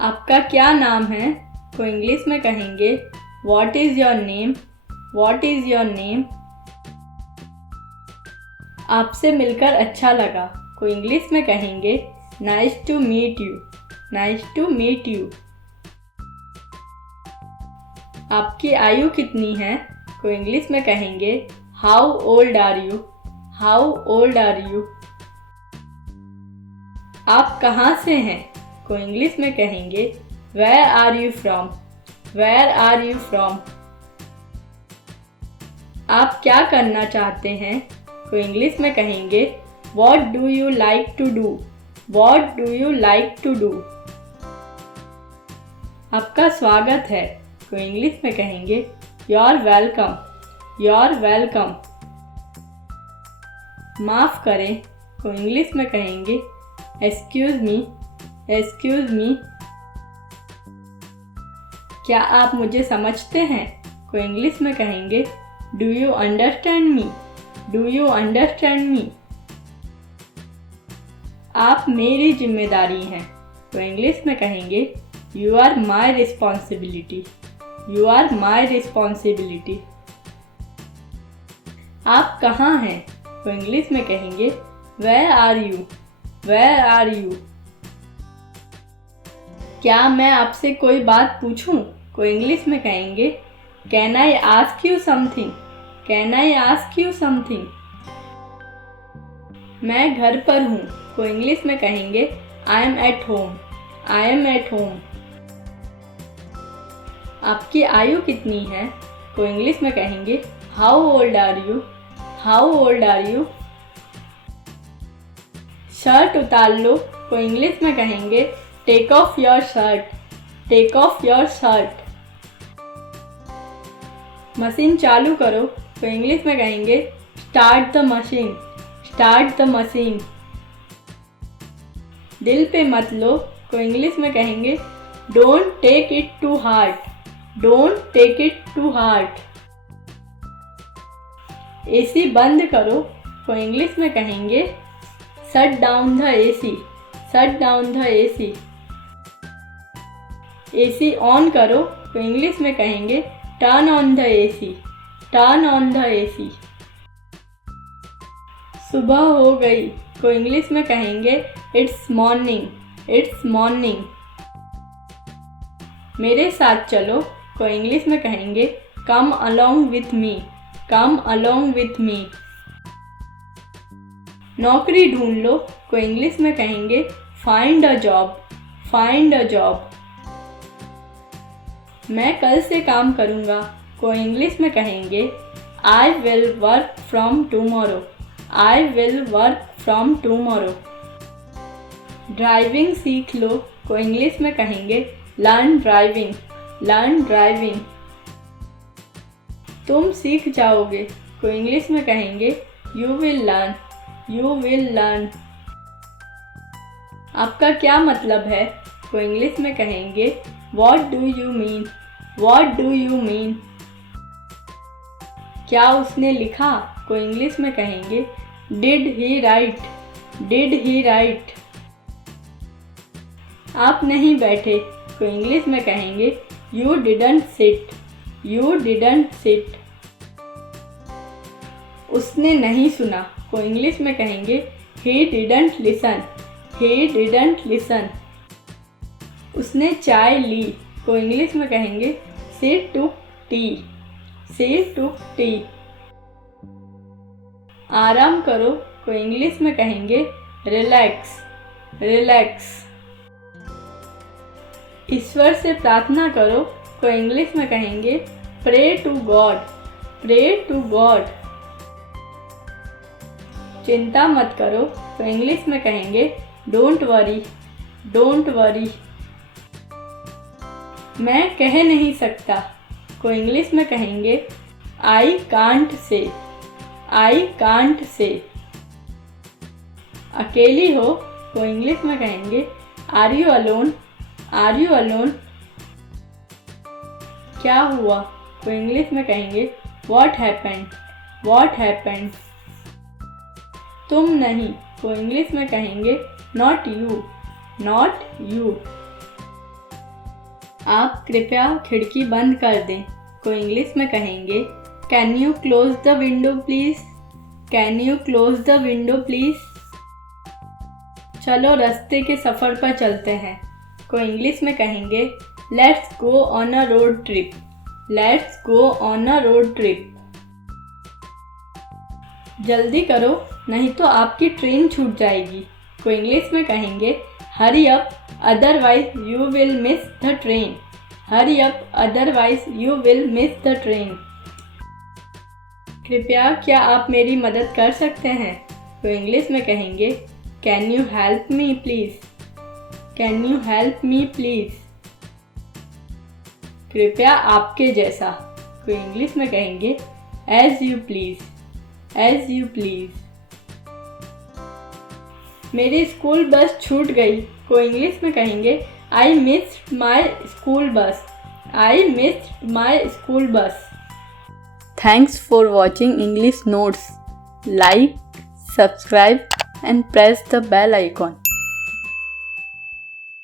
आपका क्या नाम है? को इंग्लिश में कहेंगे What is your name? What is your name? आपसे मिलकर अच्छा लगा। को इंग्लिश में कहेंगे Nice to meet you. Nice to meet you. आपकी आयु कितनी है? को इंग्लिश में कहेंगे How old are you? How old are you? आप कहाँ से हैं? को इंग्लिश में कहेंगे Where are you from? Where are you from? आप क्या करना चाहते हैं? को इंग्लिश में कहेंगे What do you like to do? What do you like to do? आपका स्वागत है। को इंग्लिश में कहेंगे You're welcome. You're welcome. माफ़ करें। को इंग्लिश में कहेंगे Excuse me. Excuse me. क्या आप मुझे समझते हैं? को इंग्लिश में कहेंगे Do you understand me? Do you understand me? आप मेरी जिम्मेदारी हैं। तो इंग्लिश में कहेंगे You are my responsibility. You are my responsibility. आप कहाँ हैं? तो इंग्लिश में कहेंगे Where are you? Where are you? क्या मैं आपसे कोई बात पूछूं? को इंग्लिश में कहेंगे Can I ask you something? Can I ask you something? मैं घर पर हूँ। को इंग्लिश में कहेंगे I am at home. I am at home. आपकी आयु कितनी है? को इंग्लिश में कहेंगे How old are you? How old are you? Shirt उतार लो। को इंग्लिश में कहेंगे Take off your shirt. Take off your shirt. Machine चालू करो। तो इंग्लिश में कहेंगे Start the machine. Start the machine. दिल पे मत लो। को इंग्लिश में कहेंगे Don't take it to heart. Don't take it to heart. AC बंद करो। को इंग्लिश में कहेंगे Shut down the AC. Shut down the AC. AC on करो। तो इंग्लिश में कहेंगे Turn on the AC. Turn on the AC. सुबह हो गई। को इंग्लिश में कहेंगे It's morning. It's morning. मेरे साथ चलो। को इंग्लिश में कहेंगे Come along with me. Come along with me. नौकरी ढूंढ लो। को इंग्लिश में कहेंगे Find a job. Find a job. मैं कल से काम करूँगा। को इंग्लिश में कहेंगे I will work from tomorrow. I will work from tomorrow. Driving सीख लो। को इंग्लिश में कहेंगे Learn driving. Learn driving. तुम सीख जाओगे। को इंग्लिश में कहेंगे You will learn. You will learn. आपका क्या मतलब है? को इंग्लिश में कहेंगे What do you mean? What do you mean? क्या उसने लिखा? को इंग्लिश में कहेंगे Did he write? Did he write? आप नहीं बैठे। को इंग्लिश में कहेंगे You didn't sit. You didn't sit. उसने नहीं सुना। को इंग्लिश में कहेंगे He didn't listen. He didn't listen. उसने चाय ली। को इंग्लिश में कहेंगे She took tea. She took tea. आराम करो। को इंग्लिश में कहेंगे Relax. Relax. ईश्वर से प्रार्थना करो। को इंग्लिश में कहेंगे Pray to God. Pray to God. चिंता मत करो। तो इंग्लिश में कहेंगे Don't worry. Don't worry. मैं कह नहीं सकता। को इंग्लिश में कहेंगे I can't say. I can't say. अकेली हो। को इंग्लिश में कहेंगे Are you alone? Are you alone? क्या हुआ? को इंग्लिश में कहेंगे What happened? What happened? तुम नहीं। को इंग्लिश में कहेंगे Not you. Not you. आप कृपया खिड़की बंद कर दें को इंग्लिश में कहेंगे can you close the window please. Can you close the window please. चलो रास्ते के सफ़र पर चलते हैं को इंग्लिश में कहेंगे let's go on a road trip. Let's go on a road trip. जल्दी करो नहीं तो आपकी ट्रेन छूट जाएगी को इंग्लिश में कहेंगे hurry up otherwise you will miss the train. Hurry up otherwise you will miss the train. कृपया क्या आप मेरी मदद कर सकते हैं तो इंग्लिश में कहेंगे can you help me please. Can you help me please. कृपया आपके जैसा को इंग्लिश में कहेंगे as you please. As you please. मेरी स्कूल बस छूट गई को इंग्लिश में कहेंगे I missed my school bus. I missed my school bus. Thanks for watching English notes. Like, subscribe and press the bell icon.